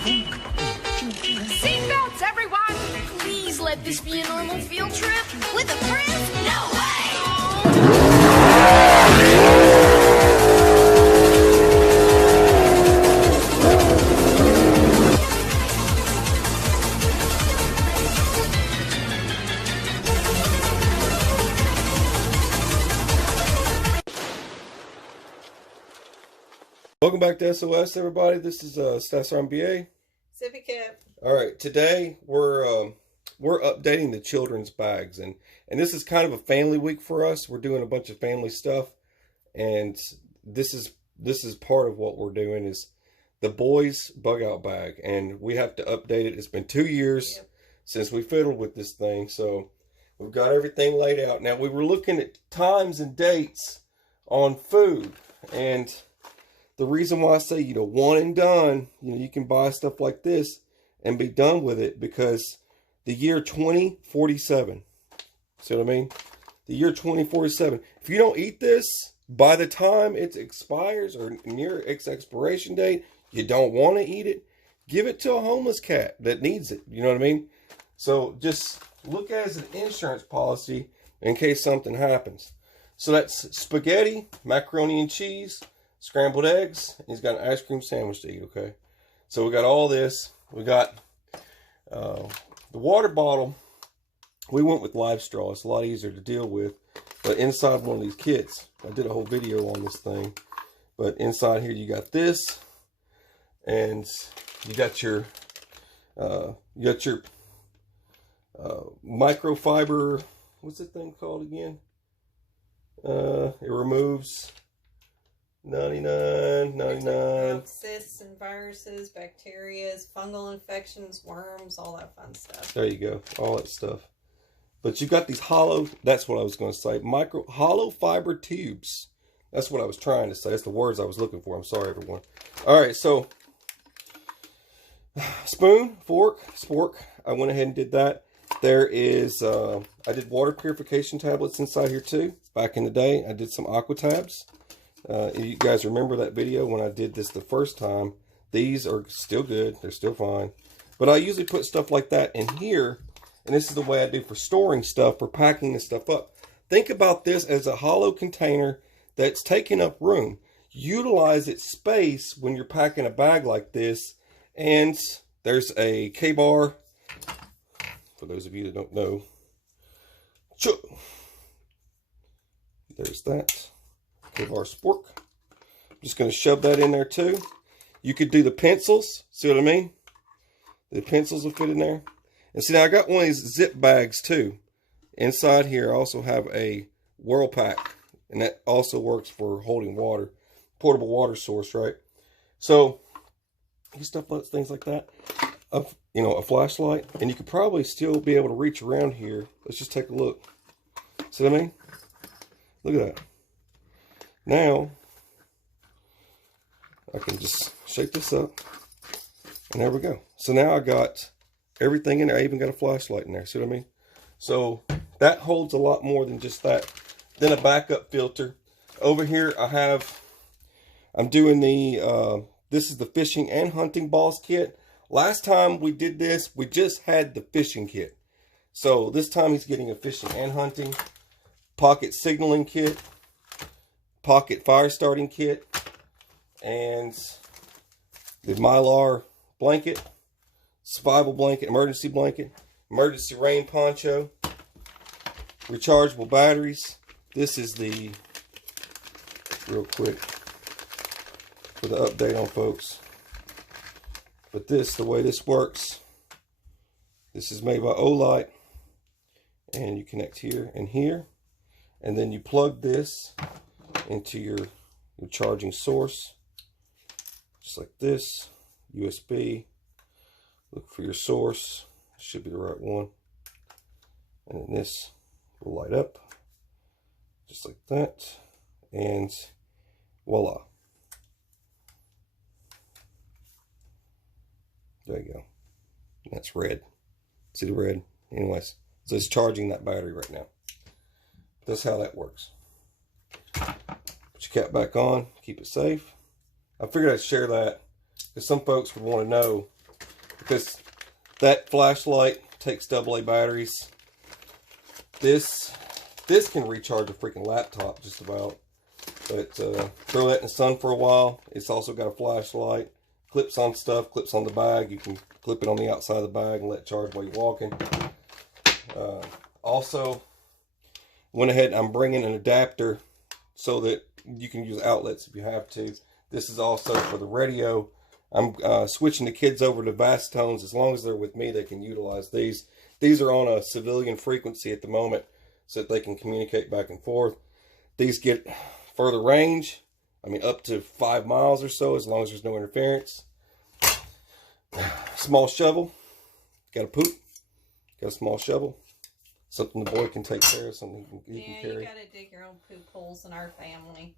Seatbelts, everyone! Please let this be a normal field trip. With a friend? No way! Welcome back to SOS, everybody. This is Stats on BA. Sippy Kip. All right, today we're updating the children's bags, and this is kind of a family week for us. We're doing a bunch of family stuff, and this is part of what we're doing is the boys' bug out bag, and we have to update it. It's been 2 years since we fiddled with this thing, so we've got everything laid out. Now we were looking at times and dates on food, and the reason why I say, one and done, you can buy stuff like this and be done with it, because the year 2047, see what I mean? The year 2047, if you don't eat this by the time it expires or near its expiration date, you don't want to eat it, give it to a homeless cat that needs it. You know what I mean? So just look at it as an insurance policy in case something happens. So that's spaghetti, macaroni and cheese, scrambled eggs. He's got an ice cream sandwich to eat, okay? So we got all this. We got the water bottle. We went with live straw. It's a lot easier to deal with. But inside one of these kits, I did a whole video on this thing. But inside here you got this. And you got your microfiber, what's that thing called again? It removes 99. Cysts and viruses, bacteria, fungal infections, worms, all that fun stuff. There you go, all that stuff. But you got these hollow, that's what I was going to say, hollow fiber tubes. That's what I was trying to say. That's the words I was looking for. I'm sorry, everyone. All right, so spoon, fork, spork. I went ahead and did that. There is, I did water purification tablets inside here too. Back in the day, I did some aqua tabs. If you guys remember that video when I did this the first time, these are still good. They're still fine. But I usually put stuff like that in here, and this is the way I do for storing stuff, for packing this stuff up. Think about this as a hollow container that's taking up room. Utilize its space when you're packing a bag like this. And there's a K-bar, for those of you that don't know. There's that. K-bar spork. I'm just going to shove that in there too. You could do the pencils. See what I mean? The pencils will fit in there. And see, now I got one of these zip bags too. Inside here I also have a whirl pack. And that also works for holding water. Portable water source, right? So, you stuff things like that. A flashlight. And you could probably still be able to reach around here. Let's just take a look. See what I mean? Look at that. Now, I can just shake this up, and there we go. So now I got everything in there. I even got a flashlight in there. See what I mean? So that holds a lot more than just that. Then a backup filter. Over here I'm doing this is the fishing and hunting balls kit. Last time we did this, we just had the fishing kit. So this time he's getting a fishing and hunting pocket signaling kit, pocket fire starting kit, and the Mylar blanket, survival blanket, emergency rain poncho, rechargeable batteries. This is the, real quick, for the update on folks. But the way this works, this is made by Olight, and you connect here and here, and then you plug this into your charging source, just like this, USB. Look for your source, should be the right one, and then this will light up, just like that, and voila. There you go. That's red. See the red? Anyways, so it's charging that battery right now. That's how that works. Put your cap back on, keep it safe. I figured I'd share that because some folks would want to know because that flashlight takes AA batteries. This can recharge a freaking laptop just about. But throw that in the sun for a while. It's also got a flashlight. Clips on stuff, clips on the bag. You can clip it on the outside of the bag and let it charge while you're walking. Also, went ahead and I'm bringing an adapter so that you can use outlets if you have to. This is also for the radio. I'm switching the kids over to vast tones. As long as they're with me, they can utilize these. These are on a civilian frequency at the moment so that they can communicate back and forth. These get further range. I mean, up to 5 miles or so, as long as there's no interference. Small shovel. Got a poop. Got a small shovel. Something the boy can take care of. Something he can carry. You gotta dig your own poop holes in our family.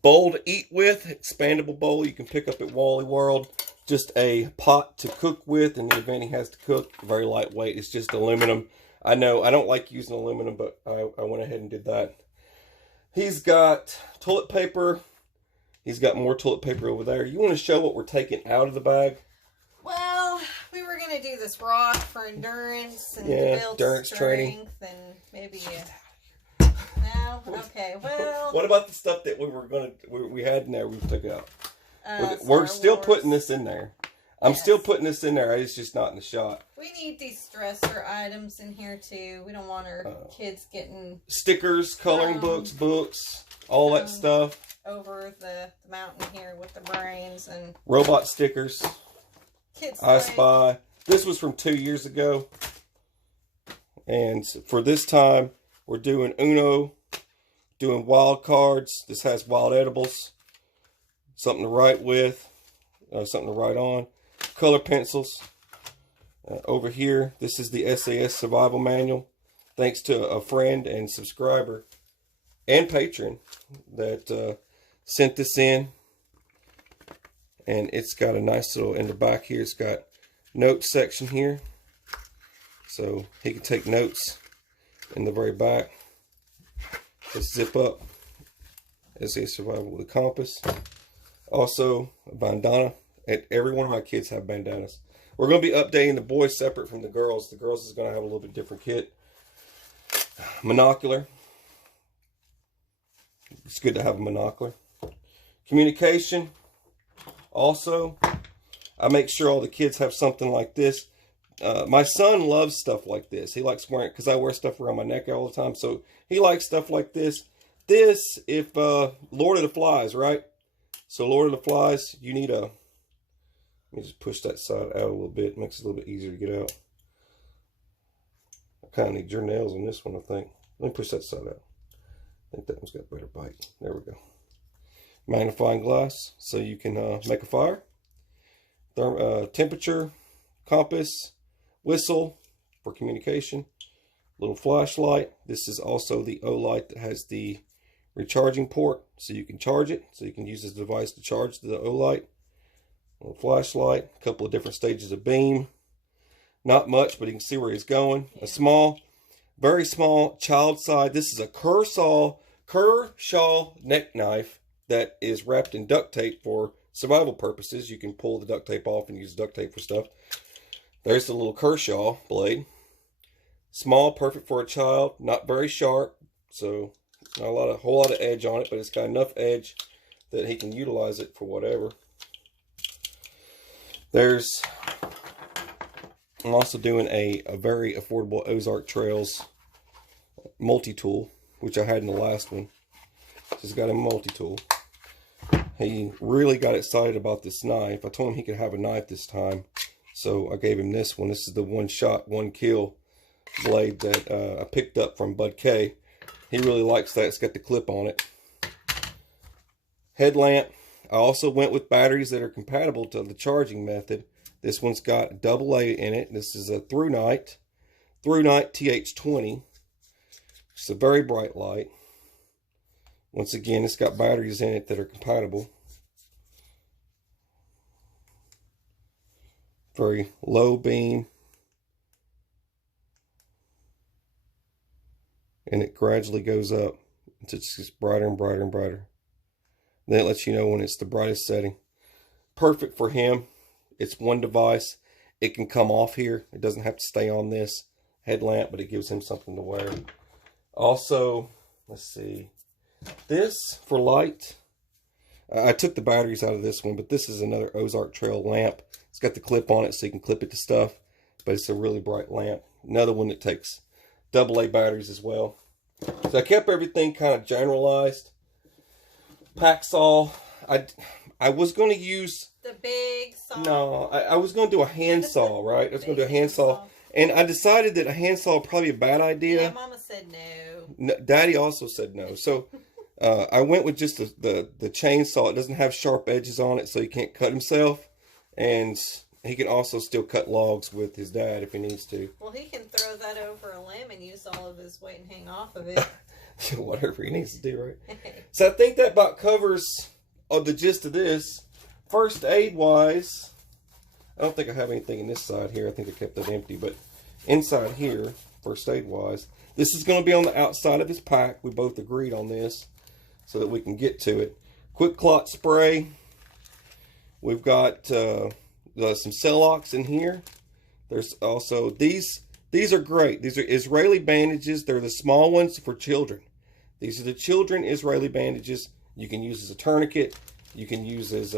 Bowl to eat with. Expandable bowl you can pick up at Wally World. Just a pot to cook with in the event he has to cook. Very lightweight. It's just aluminum. I know I don't like using aluminum, but I went ahead and did that. He's got toilet paper. He's got more toilet paper over there. You want to show what we're taking out of the bag? Well, we were going to do this rock for endurance and endurance training. And maybe... No? Okay, well... What about the stuff that we had in there we took out? We're still putting this in there. I'm still putting this in there. It's just not in the shot. We need these stressor items in here too. We don't want our kids getting stickers, coloring books, all that stuff. Over the mountain here with the brains and robot stickers. Kids I Spy. This was from 2 years ago. And for this time, we're doing Uno, doing wild cards. This has wild edibles. Something to write with, something to write on. Color pencils. Over here, this is the SAS Survival Manual. Thanks to a friend and subscriber and patron that sent this in. And it's got a nice little, in the back here, it's got notes section here. So he can take notes in the very back. Let's zip up. SAS Survival with a compass. Also, a bandana. Every one of my kids have bandanas. We're going to be updating the boys separate from the girls. The girls is going to have a little bit different kit. Monocular. It's good to have a monocular. Communication. Also, I make sure all the kids have something like this. My son loves stuff like this. He likes wearing it because I wear stuff around my neck all the time. So he likes stuff like this. This, if Lord of the Flies, right? So Lord of the Flies, you need a... Let me just push that side out a little bit. It makes it a little bit easier to get out. I kind of need your nails on this one, I think. Let me push that side out. I think that one's got a better bite. There we go. Magnifying glass, so you can make a fire. Temperature, compass, whistle for communication. Little flashlight. This is also the O light that has the recharging port, so you can charge it. So you can use this device to charge the O light. Little flashlight, a couple of different stages of beam. Not much, but you can see where he's going. A small, very small child side. This is a Kershaw neck knife that is wrapped in duct tape for survival purposes. You can pull the duct tape off and use duct tape for stuff. There's the little Kershaw blade. Small, perfect for a child. Not very sharp, so not a whole lot of edge on it, but it's got enough edge that he can utilize it for whatever. I'm also doing a very affordable Ozark Trails multi-tool, which I had in the last one. Just got a multi-tool. He really got excited about this knife. I told him he could have a knife this time, so I gave him this one. This is the one shot, one kill blade that I picked up from Bud K. He really likes that. It's got the clip on it. Headlamp. I also went with batteries that are compatible to the charging method. This one's got AA in it. This is a Through Night TH20. It's a very bright light. Once again, it's got batteries in it that are compatible. Very low beam. And it gradually goes up until it's just brighter and brighter and brighter. Then it lets you know when it's the brightest setting. Perfect for him it's one device. It can come off here. It doesn't have to stay on this headlamp, but it gives him something to wear. Also, let's see, this for light. I took the batteries out of this one, but this is another Ozark Trail lamp. It's got the clip on it so you can clip it to stuff, but it's a really bright lamp. Another one that takes AA batteries as well. So I kept everything kind of generalized. Pack saw. I was going to use the big saw. No, I was going to do a hand saw, right? I was going to do a hand saw. And I decided that a hand saw would probably be a bad idea. Yeah, Mama said no. Daddy also said no. So I went with just the chainsaw. It doesn't have sharp edges on it, so he can't cut himself. And he can also still cut logs with his dad if he needs to. Well, he can throw that over a limb and use all of his weight and hang off of it. Whatever he needs to do, right? So I think that about covers the gist of this. First aid wise, I don't think I have anything in this side here. I think I kept that empty. But inside here, first aid wise, this is going to be on the outside of his pack. We both agreed on this so that we can get to it. Quick clot spray. We've got some Celox in here. There's also these are great. These are Israeli bandages. They're the small ones for children. These are the children Israeli bandages. You can use as a tourniquet. You can use as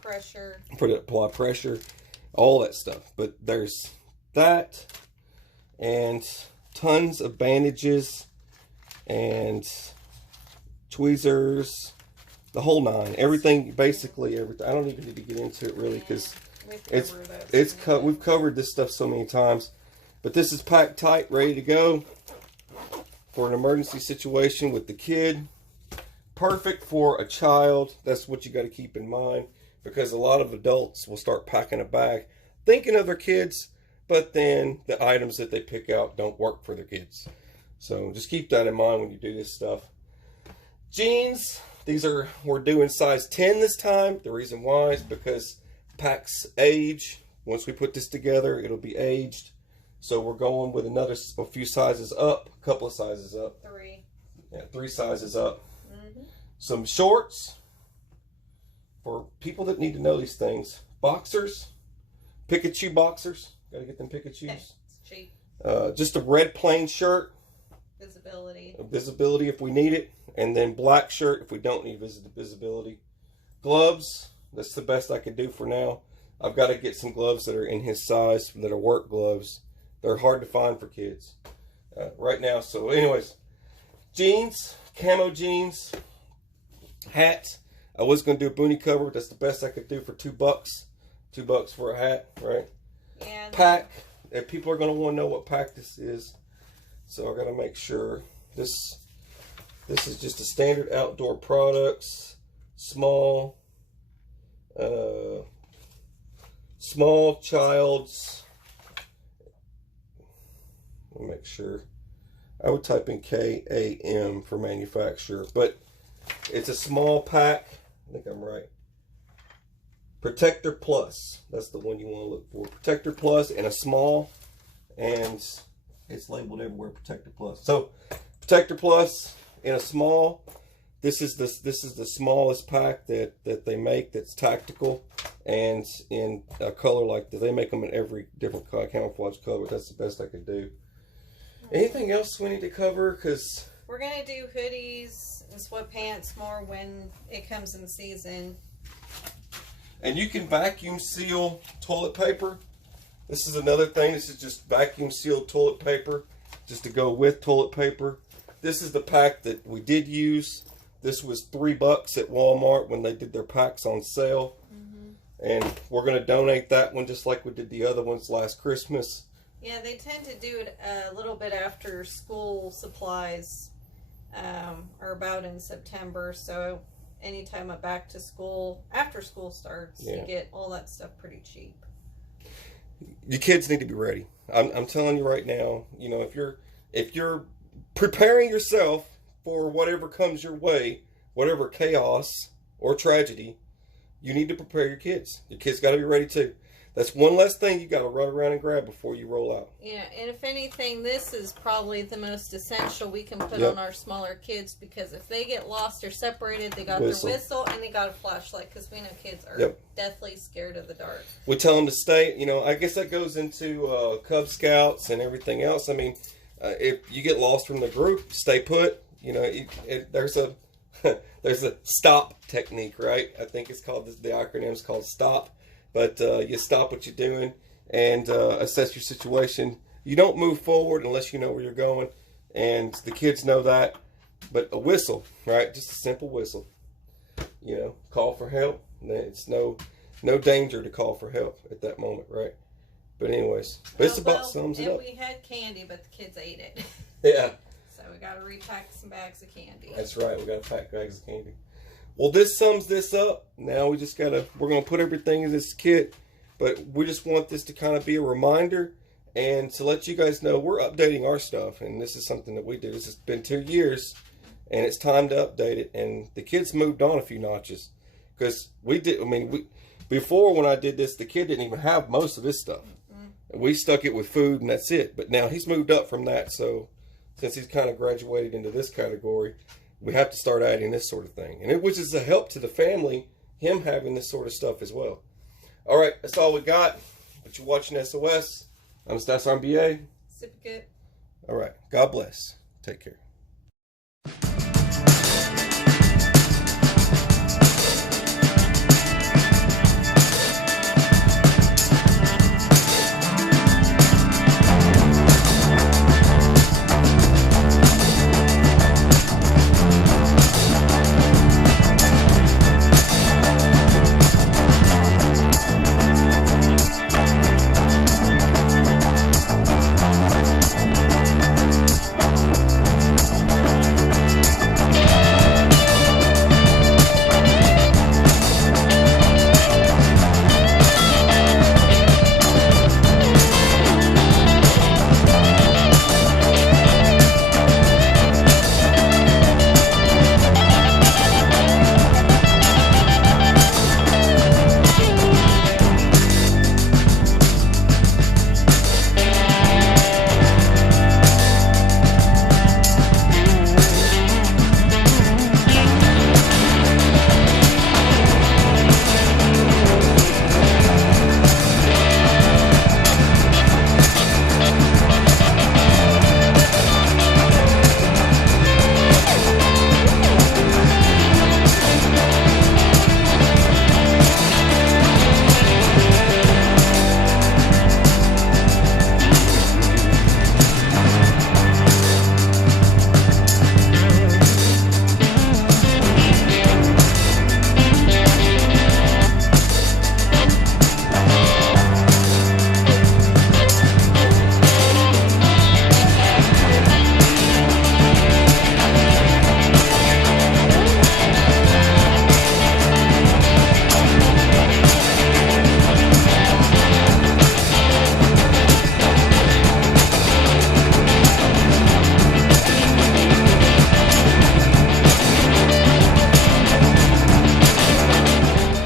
pressure. Apply pressure. All that stuff. But there's that and tons of bandages and tweezers. The whole nine. Everything, basically everything. I don't even need to get into it really because we've covered this stuff so many times. But this is packed tight, ready to go for an emergency situation with the kid. Perfect for a child. That's what you got to keep in mind, because a lot of adults will start packing a bag thinking of their kids, but then the items that they pick out don't work for their kids. So just keep that in mind when you do this stuff. Jeans. We're doing size 10 this time. The reason why is because packs age. Once we put this together, it'll be aged. So we're going with a few sizes up, a couple of sizes up. 3. Yeah, 3 sizes up. Some shorts for people that need to know these things. Boxers, Pikachu boxers. Got to get them Pikachus. It's cheap. Just a red plain shirt. Visibility. Visibility if we need it. And then black shirt if we don't need visibility. Gloves. That's the best I can do for now. I've got to get some gloves that are in his size, that are work gloves. They're hard to find for kids right now. So anyways, jeans, camo jeans, hat. I was going to do a boonie cover, but that's the best I could do for $2. $2 for a hat, right? And pack. And people are going to want to know what pack this is. So I got to make sure this is just a standard outdoor products, small child's. Let me make sure. I would type in KAM for manufacturer, but it's a small pack. I think I'm right. Protector Plus. That's the one you want to look for. Protector Plus and a small, and it's labeled everywhere Protector Plus. So Protector Plus in a small. This is the smallest pack that they make that's tactical, and in a color like that. They make them in every different camouflage color. That's the best I could do. Anything else we need to cover? Because we're gonna do hoodies and sweatpants more when it comes in season. And you can vacuum seal toilet paper. This is another thing. This is just vacuum sealed toilet paper, just to go with toilet paper. This is the pack that we did use. This was $3 at Walmart when they did their packs on sale. And we're going to donate that one just like we did the other ones last Christmas. Yeah, they tend to do it a little bit after school supplies are about in September. So anytime after school starts, you get all that stuff pretty cheap. Your kids need to be ready. I'm telling you right now, you know, if you're preparing yourself for whatever comes your way, whatever chaos or tragedy, you need to prepare your kids. Your kids got to be ready too. that's one less thing you got to run around and grab before you roll out. Yeah, and if anything, this is probably the most essential we can put Yep. on our smaller kids, because if they get lost or separated, they got Whistle. their whistle and they got a flashlight, because we know kids are Yep. deathly scared of the dark. We tell them to stay. You know, I guess that goes into Cub Scouts and everything else. I mean, if you get lost from the group, stay put. You know, there's a there's a stop technique, right? I think it's called, the acronym is called STOP. But you stop what you're doing and assess your situation. You don't move forward unless you know where you're going, and the kids know that. But a whistle, right? Just a simple whistle. You know, call for help. It's no danger to call for help at that moment, right? But anyways, this about sums it up. We had candy, but the kids ate it. Yeah. So we got to repack some bags of candy. That's right. We got to pack bags of candy. Well, this sums this up. Now we're going to put everything in this kit, but we just want this to kind of be a reminder and to let you guys know we're updating our stuff. And this is something that we do. This has been 2 years, and it's time to update it. And the kids moved on a few notches, because before when I did this, the kid didn't even have most of this stuff. Mm-hmm. We stuck it with food and that's it. But now he's moved up from that. So since he's kind of graduated into this category, we have to start adding this sort of thing. And which is a help to the family, him having this sort of stuff as well. All right, that's all we got. But you're watching SOS. I'm Stas RBA. Super good. All right, God bless. Take care.